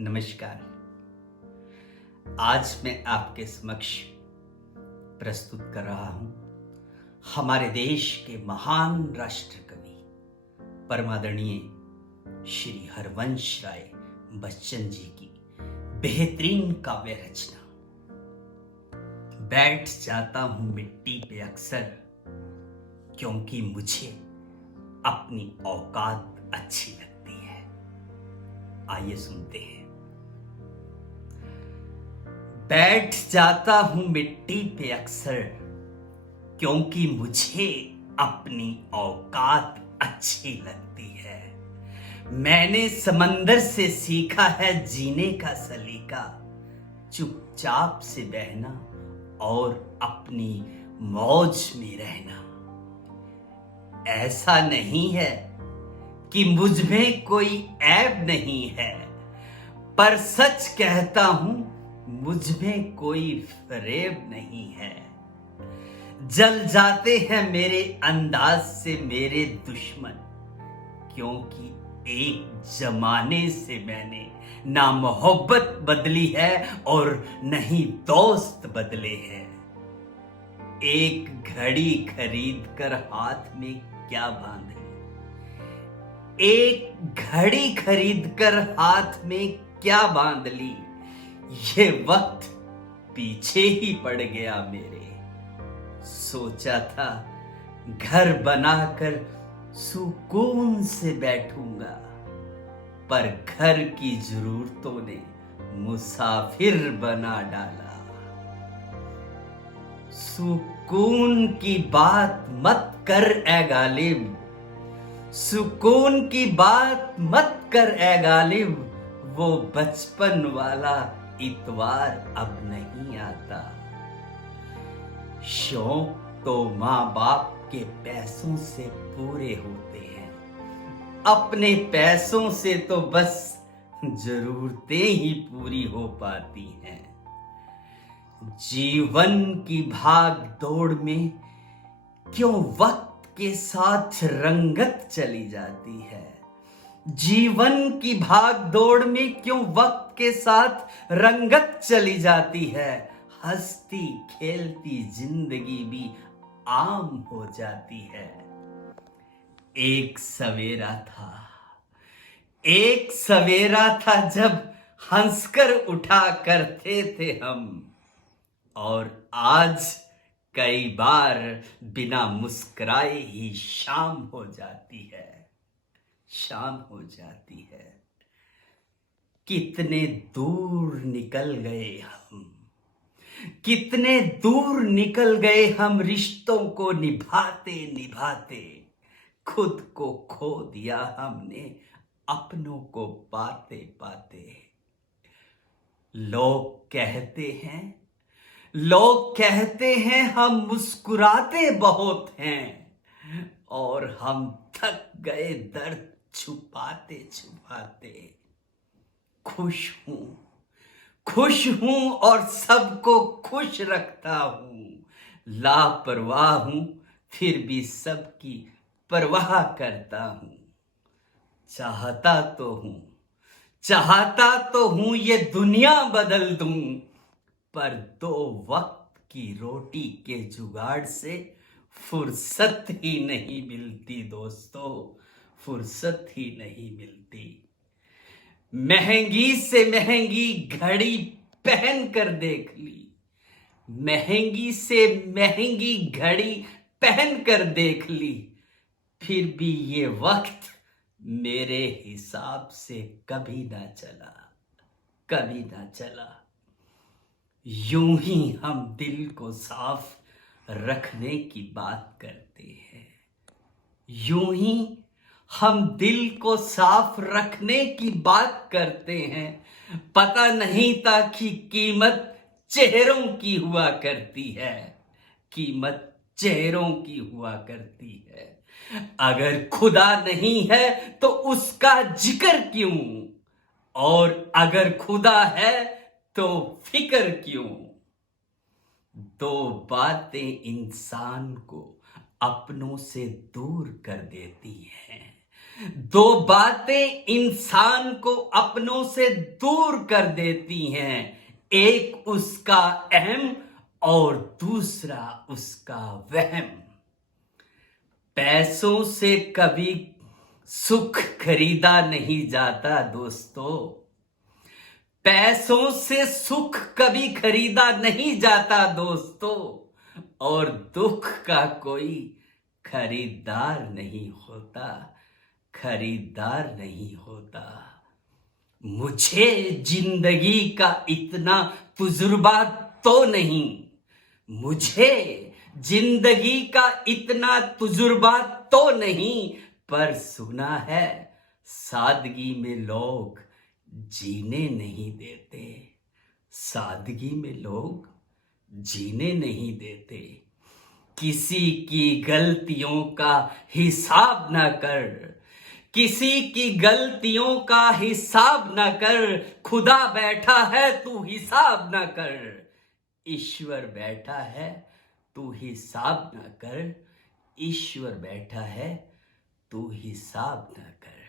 नमस्कार। आज मैं आपके समक्ष प्रस्तुत कर रहा हूं हमारे देश के महान राष्ट्र कवि परमादरणीय श्री हरवंश राय बच्चन जी की बेहतरीन काव्य रचना। बैठ जाता हूं मिट्टी पे अक्सर, क्योंकि मुझे अपनी औकात अच्छी लगती है। आइए सुनते हैं। बैठ जाता हूं मिट्टी पे अक्सर, क्योंकि मुझे अपनी औकात अच्छी लगती है। मैंने समंदर से सीखा है जीने का सलीका, चुपचाप से बहना और अपनी मौज में रहना। ऐसा नहीं है कि मुझ में कोई ऐब नहीं है, पर सच कहता हूं मुझ में कोई फरेब नहीं है। जल जाते हैं मेरे अंदाज से मेरे दुश्मन, क्योंकि एक जमाने से मैंने ना मोहब्बत बदली है और नहीं दोस्त बदले हैं। एक घड़ी खरीद कर हाथ में क्या बांध ली, एक घड़ी खरीद कर हाथ में क्या बांध ली। ये वक्त पीछे ही पड़ गया मेरे। सोचा था घर बनाकर सुकून से बैठूंगा, पर घर की जरूरतों ने मुसाफिर बना डाला। सुकून की बात मत कर ए गालिब, सुकून की बात मत कर ए गालिब, वो बचपन वाला इतवार अब नहीं आता। शौक तो माँ बाप के पैसों से पूरे होते हैं, अपने पैसों से तो बस जरूरतें ही पूरी हो पाती हैं। जीवन की भाग दौड़ में क्यों वक्त के साथ रंगत चली जाती है। जीवन की भाग दौड़ में क्यों वक्त के साथ रंगत चली जाती है। हंसती खेलती जिंदगी भी आम हो जाती है। एक सवेरा था, एक सवेरा था जब हंसकर उठा करते थे हम, और आज कई बार बिना मुस्कुराए ही शाम हो जाती है। शाम हो जाती है। कितने दूर निकल गए हम, कितने दूर निकल गए हम, रिश्तों को निभाते निभाते। खुद को खो दिया हमने अपनों को पाते पाते। लोग कहते हैं हम मुस्कुराते बहुत हैं, और हम थक गए दर्द छुपाते छुपाते। खुश हूं और सबको खुश रखता हूं। लापरवाह हूं फिर भी सबकी परवाह करता हूं। चाहता तो हूं ये दुनिया बदल दूं, पर दो वक्त की रोटी के जुगाड़ से फुर्सत ही नहीं मिलती दोस्तों, फुर्सत ही नहीं मिलती। महंगी से महंगी घड़ी पहन कर देख ली, महंगी से महंगी घड़ी पहन कर देख ली, फिर भी ये वक्त मेरे हिसाब से कभी ना चला, कभी ना चला। यूं ही हम दिल को साफ रखने की बात करते हैं, यूं ही हम दिल को साफ रखने की बात करते हैं। पता नहीं था कि कीमत चेहरों की हुआ करती है, कीमत चेहरों की हुआ करती है। अगर खुदा नहीं है तो उसका जिक्र क्यों, और अगर खुदा है तो फिक्र क्यों। दो बातें इंसान को अपनों से दूर कर देती हैं, दो बातें इंसान को अपनों से दूर कर देती हैं, एक उसका अहम और दूसरा उसका वहम। पैसों से कभी सुख खरीदा नहीं जाता दोस्तों, पैसों से सुख कभी खरीदा नहीं जाता दोस्तों, और दुख का कोई खरीदार नहीं होता, खरीदार नहीं होता। मुझे जिंदगी का इतना तजुर्बा तो नहीं, मुझे जिंदगी का इतना तजुर्बा तो नहीं, पर सुना है सादगी में लोग जीने नहीं देते, सादगी में लोग जीने नहीं देते। किसी की गलतियों का हिसाब ना कर, किसी की गलतियों का हिसाब ना कर, खुदा बैठा है तू हिसाब ना कर, ईश्वर बैठा है तू हिसाब ना कर, ईश्वर बैठा है तू हिसाब ना कर।